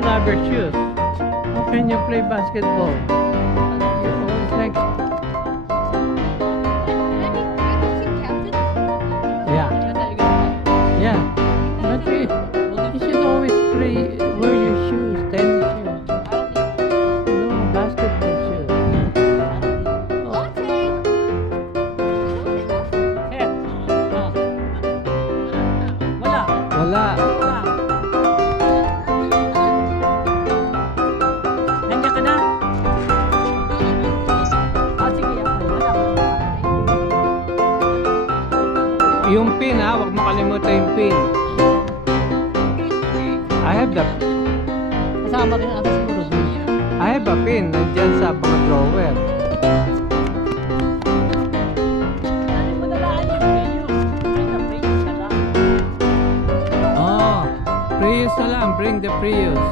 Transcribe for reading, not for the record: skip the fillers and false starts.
not rubber shoes. How can you play basketball? You always like, yeah, yeah. But you should always play, wear your shoes, tennis shoes. No, basketball shoes. Wala. Nandiyan ka na? Sige. Yung pin ha, huwag mo kalimutan yung pin. I have the, Kasama rin ata siguro doon. I have a pin nandyan sa mga drawer. Ano mo nalaan yung Prius? Ay, na-Prius ka lang. Oh, Prius na lang, bring the Prius.